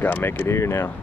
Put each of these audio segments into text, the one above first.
Gotta make it here now.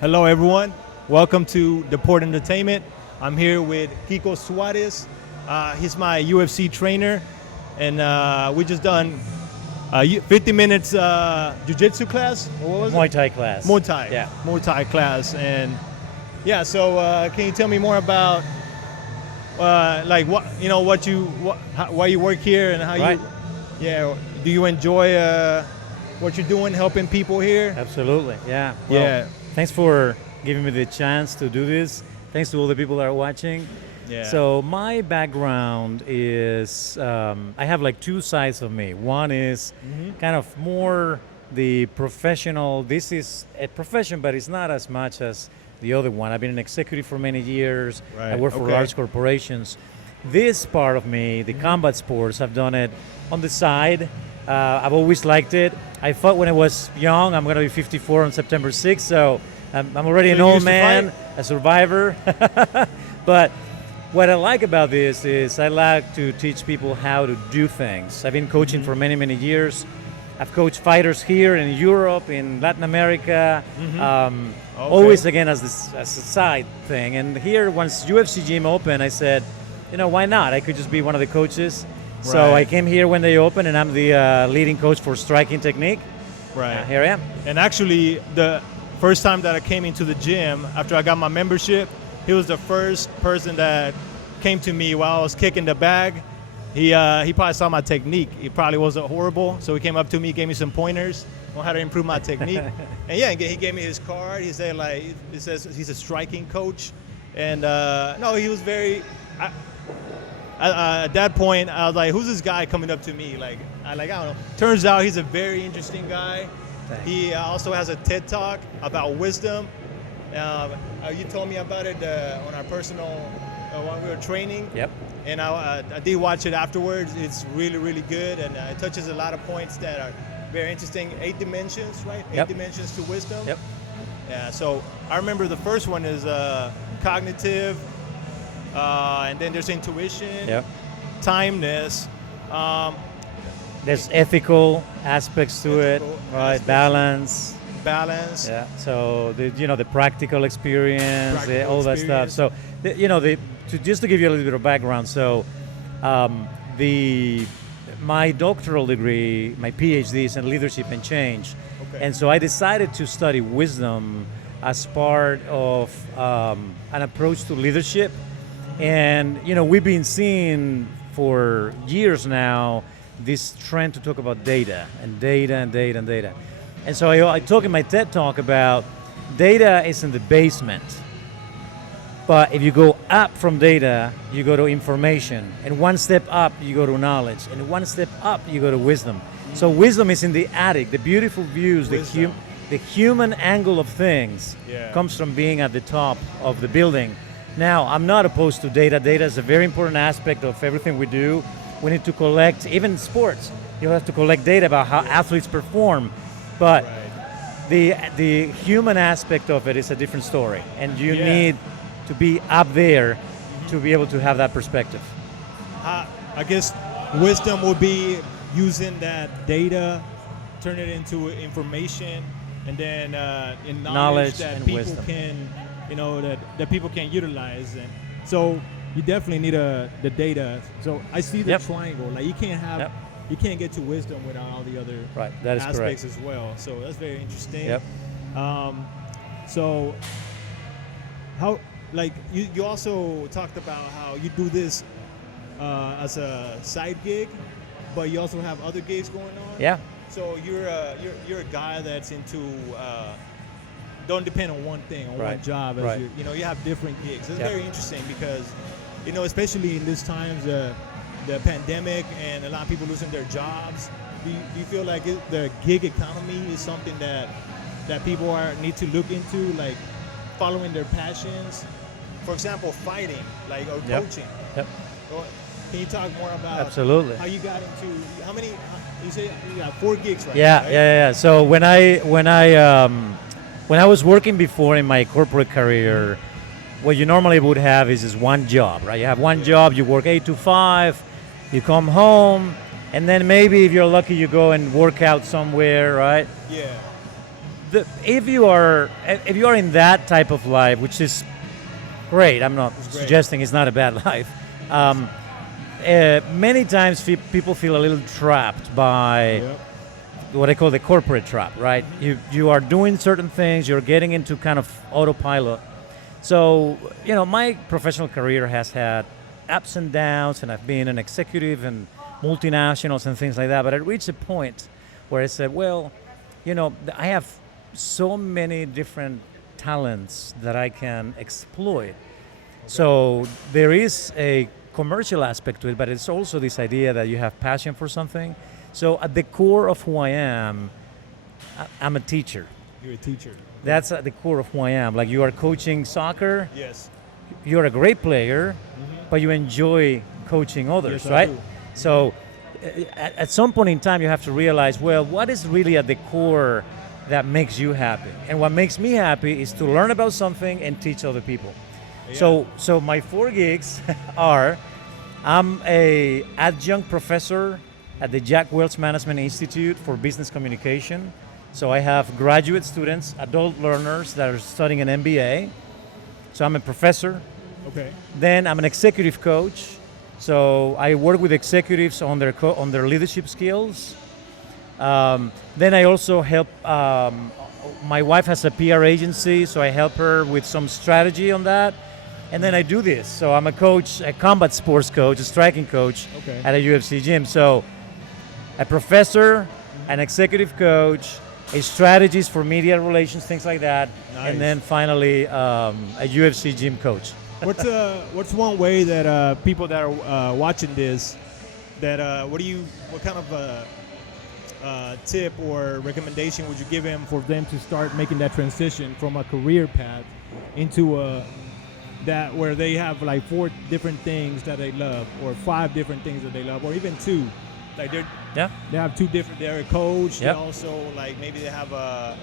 Hello everyone, welcome to Deport Entertainment. I'm here with Kiko Suarez. He's my UFC trainer, and we just done 50 minutes jiu-jitsu class. What was Muay it? Thai class. Muay Thai. Yeah. Muay Thai class, and yeah. So can you tell me more about like why you work here and how Right. do you enjoy what you're doing, helping people here? Absolutely, yeah. Well, Yeah. Thanks for giving me the chance to do this. Thanks to all the people that are watching. Yeah. So my background is, I have like two sides of me. One is kind of more the professional. This is a profession, but it's not as much as the other one. I've been an executive for many years. Right, I work for okay. large corporations. This part of me, the combat sports, I've done it on the side. I've always liked it. I fought when I was young. I'm going to be 54 on September 6th, so I'm already So an you old used to man, fight? a survivor. But what I like about this is I like to teach people how to do things. I've been coaching for many, many years. I've coached fighters here in Europe, in Latin America, always again as a side thing. And here, once UFC Gym opened, I said, why not? I could just be one of the coaches. So Right. I came here when they opened, and I'm the leading coach for striking technique. Right. Here I am. And actually, the first time that I came into the gym, after I got my membership, he was the first person that came to me while I was kicking the bag. He probably saw my technique. It probably wasn't horrible, so he came up to me, gave me some pointers on how to improve my technique. And yeah, he gave me his card. He said it says he's a striking coach, and no, he was very. At that point, I was like, "Who's this guy coming up to me?" I don't know. Turns out he's a very interesting guy. Thanks. He also has a TED Talk about wisdom. You told me about it on our personal when we were training. Yep. And I did watch it afterwards. It's really, really good, and it touches a lot of points that are very interesting. 8 dimensions, right? Yep. 8 dimensions to wisdom. Yep. Yeah. So I remember the first one is cognitive. And then there's intuition, Yep. timeness, There's ethical aspects to it, Ethical right? aspects. Balance. balance. Yeah. So the practical experience, Practical all that stuff. experience. So just to give you a little bit of background. So my doctoral degree, my PhD is in leadership and change, Okay. and so I decided to study wisdom as part of an approach to leadership. And we've been seeing for years now this trend to talk about data and data and data and data. And so I talk in my TED Talk about data is in the basement. But if you go up from data, you go to information. And one step up, you go to knowledge. And one step up, you go to wisdom. So wisdom is in the attic, the beautiful views, Wisdom. the human angle of things Yeah. comes from being at the top of the building. Now, I'm not opposed to data. Data is a very important aspect of everything we do. We need to collect, even sports, you have to collect data about how athletes perform. But Right. the human aspect of it is a different story. And you Yeah. need to be up there to be able to have that perspective. I guess wisdom will be using that data, turn it into information, and then in knowledge that and people wisdom. can, that people can utilize. And so you definitely need the data. So I see the Yep. triangle. Like you can't have, Yep. you can't get to wisdom without all the other Right, that is aspects correct. as well. So that's very interesting. Yep. So how, like you also talked about how you do this as a side gig, but you also have other gigs going on. Yeah. So you're a guy that's into don't depend on one thing, on Right. one job. As Right. you know, you have different gigs. It's Yep. very interesting because, you know, especially in these times, the pandemic and a lot of people losing their jobs. Do you feel like the gig economy is something that people need to look into, like following their passions? For example, fighting, like, or Yep. coaching. Yep. Or can you talk more about Absolutely. how you got into how many? You say you got 4 gigs right Yeah, now, right? yeah. So when I was working before in my corporate career, what you normally would have is just one job, right? You have one Yeah. job, you work 8 to 5, you come home, and then maybe if you're lucky, you go and work out somewhere, right? Yeah. If you are in that type of life, which is great, I'm not great. suggesting it's not a bad life. Many times people feel a little trapped by Yep. what I call the corporate trap, right? You are doing certain things, you're getting into kind of autopilot. So, you know, my professional career has had ups and downs, and I've been an executive in multinationals and things like that. But I reached a point where I said, well, you know, I have so many different talents that I can exploit. So there is a commercial aspect to it, but it's also this idea that you have passion for something. So at the core of who I am, I'm a teacher. You're a teacher. That's at the core of who I am. Like, you are coaching soccer, Yes. you're a great player, but you enjoy coaching others, Yes, I right? do. So at some point in time, you have to realize, well, what is really at the core that makes you happy? And what makes me happy is to learn about something and teach other people. Yeah. So my 4 gigs are, I'm a adjunct professor at the Jack Welch Management Institute for Business Communication. So I have graduate students, adult learners that are studying an MBA. So I'm a professor. Okay. Then I'm an executive coach. So I work with executives on their leadership skills. Then I also help. My wife has a PR agency, so I help her with some strategy on that. And then I do this. So I'm a coach, a combat sports coach, a striking coach Okay. at a UFC gym. So a professor, an executive coach, a strategist for media relations, things like that. Nice. And then finally a UFC gym coach. What's one way that people that are watching this, that what kind of tip or recommendation would you give them for them to start making that transition from a career path into that where they have like 4 different things that they love, or 5 different things that they love, or even 2, like they have 2 different. They're a coach. Yep. They also, like, maybe they have an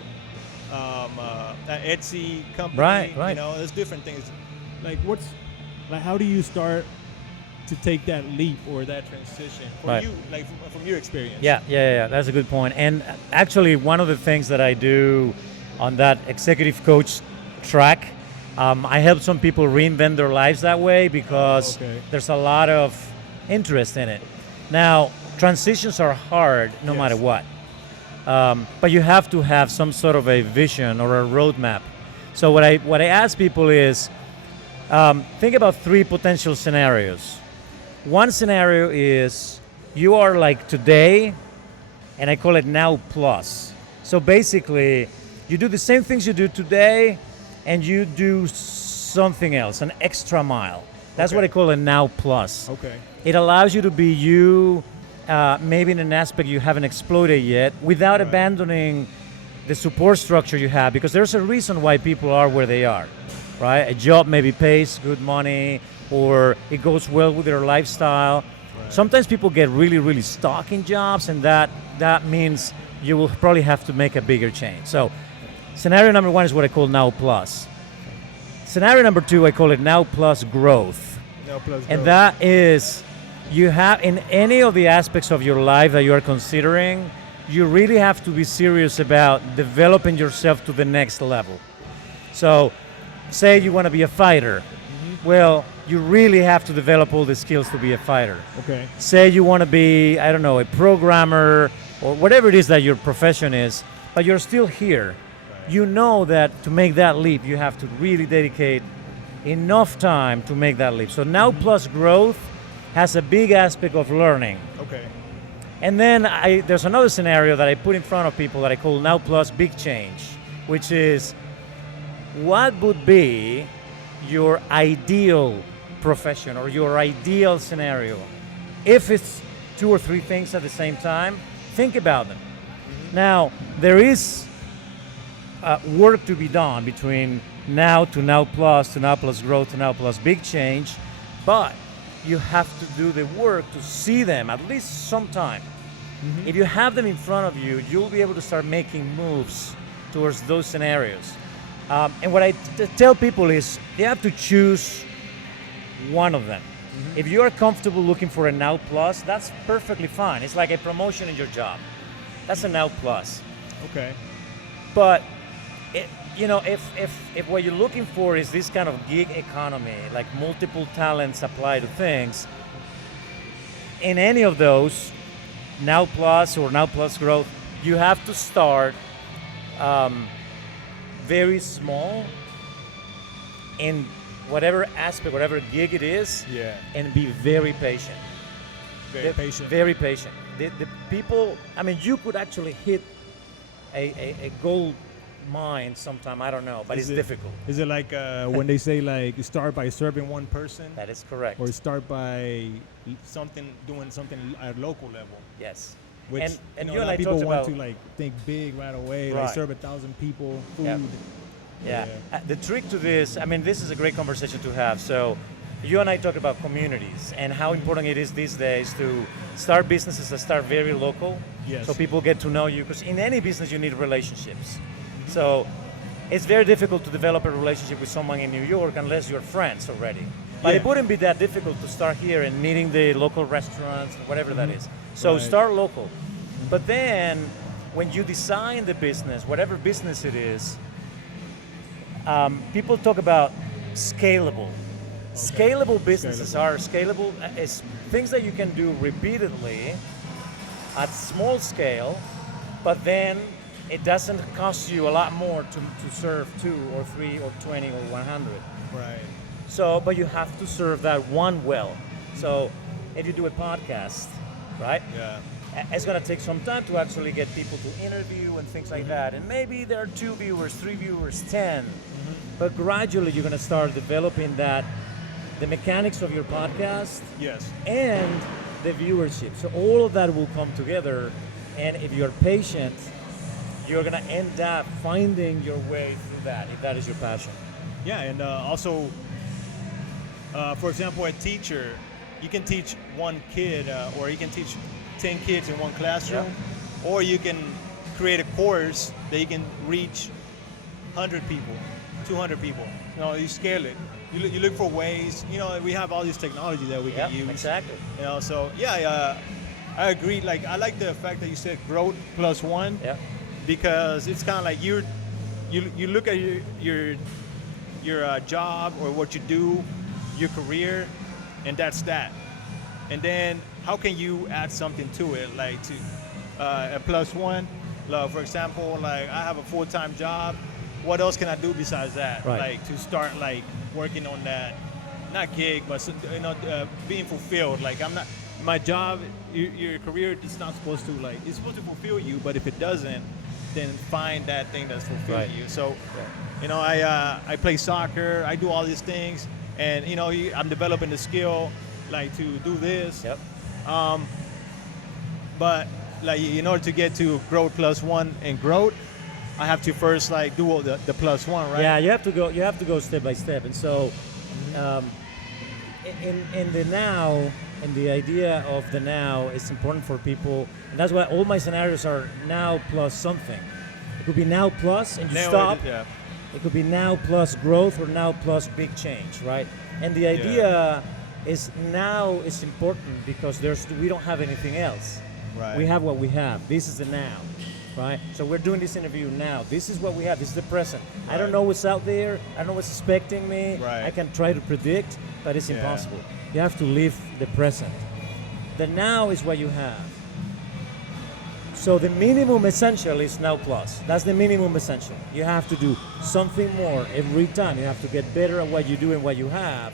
Etsy company. Right. You know, there's different things. Like, how do you start to take that leap or that transition for Right. you, like from your experience? Yeah. That's a good point. And actually, one of the things that I do on that executive coach track, I help some people reinvent their lives that way because Okay. there's a lot of interest in it. Now, transitions are hard no Yes. matter what. But you have to have some sort of a vision or a roadmap. So what I ask people is, think about 3 potential scenarios. One scenario is you are like today, and I call it now plus. So basically, you do the same things you do today, and you do something else, an extra mile. That's what I call a now plus. Okay. It allows you to be you, maybe in an aspect you haven't exploited yet, without Right. abandoning the support structure you have, because there's a reason why people are where they are, right? A job maybe pays good money, or it goes well with their lifestyle. Right. Sometimes people get really, really stuck in jobs, and that means you will probably have to make a bigger change. So scenario number 1 is what I call now plus. Scenario number 2, I call it now plus growth. Now plus And growth. that is, you have, in any of the aspects of your life that you are considering, you really have to be serious about developing yourself to the next level. So, say you want to be a fighter. Well, you really have to develop all the skills to be a fighter. Okay. Say you want to be, I don't know, a programmer, or whatever it is that your profession is, but you're still here. You know that to make that leap, you have to really dedicate enough time to make that leap. So now plus growth has a big aspect of learning. Okay. And then there's another scenario that I put in front of people that I call Now Plus Big Change, which is what would be your ideal profession or your ideal scenario? If it's 2 or 3 things at the same time, think about them. Now, there is work to be done between now to Now Plus, to Now Plus Growth, to Now Plus Big Change, but you have to do the work to see them at least sometime. If you have them in front of you, you'll be able to start making moves towards those scenarios. And what I tell people is you have to choose one of them. If you are comfortable looking for a Now Plus, that's perfectly fine. It's like a promotion in your job. That's a Now Plus. Okay. But if what you're looking for is this kind of gig economy, like multiple talents apply to things, in any of those, Now Plus or Now Plus Growth, you have to start very small in whatever aspect, whatever gig it is, and be very patient. Very patient. The people, I mean, you could actually hit a gold mine sometime, I don't know, but it's difficult. Is it like when they say like start by serving one person? That is correct. Or start by doing something at a local level? Yes. Which and a you lot and I of people talked want about, to like think big right away, Right. like serve 1,000 people food. Yeah. The trick to this, I mean, this is a great conversation to have. So you and I talk about communities and how important it is these days to start businesses that start very local. Yes. So people get to know you, because in any business you need relationships. So it's very difficult to develop a relationship with someone in New York unless you're friends already. But it wouldn't be that difficult to start here and meeting the local restaurants, whatever that is. So Right. start local. But then when you design the business, whatever business it is, people talk about scalable. Scalable businesses are scalable is things that you can do repeatedly at small scale, but then it doesn't cost you a lot more to serve 2 or 3 or 20 or 100. Right. So, but you have to serve that one well. So if you do a podcast, right? Yeah. It's going to take some time to actually get people to interview and things like that. And maybe there are 2 viewers, 3 viewers, 10. But gradually you're going to start developing the mechanics of your podcast Yes. and the viewership. So all of that will come together. And if you're patient, you're going to end up finding your way through that, if that is your passion. Yeah, and also, for example, a teacher, you can teach one kid, or you can teach 10 kids in one classroom, or you can create a course that you can reach 100 people, 200 people. You know, you scale it. You look for ways. You know, we have all this technology that we can use. Exactly. You know, so yeah, I agree. Like, I like the fact that you said growth plus one. Yeah. Because it's kind of like you look at your job or what you do, your career, and that's that. And then how can you add something to it, like to a plus one? Like, for example, like I have a full-time job. What else can I do besides that? Right. Like to start like working on that, not gig, but being fulfilled. Like I'm not. My job, your career is not supposed to it's supposed to fulfill you, but if it doesn't, then find that thing that's fulfilling you. So, you know, I play soccer, I do all these things, and you know, I'm developing the skill, like to do this. Yep. But like in order to get to growth plus one and growth, I have to first like do all the plus one, right? Yeah, you have to go step by step. And so, in the now, and the idea of the now is important for people, and that's why all my scenarios are now plus something. It could be now plus and you stop. It could be now plus growth or now plus big change, right? And the idea is now is important because we don't have anything else. Right. We have what we have. This is the now, right? So we're doing this interview now. This is what we have. This is the present. Right. I don't know what's out there. I don't know what's expecting me. Right. I can try to predict, but it's impossible. You have to live the present. The now is what you have. So the minimum essential is now plus. That's the minimum essential. You have to do something more every time. You have to get better at what you do and what you have.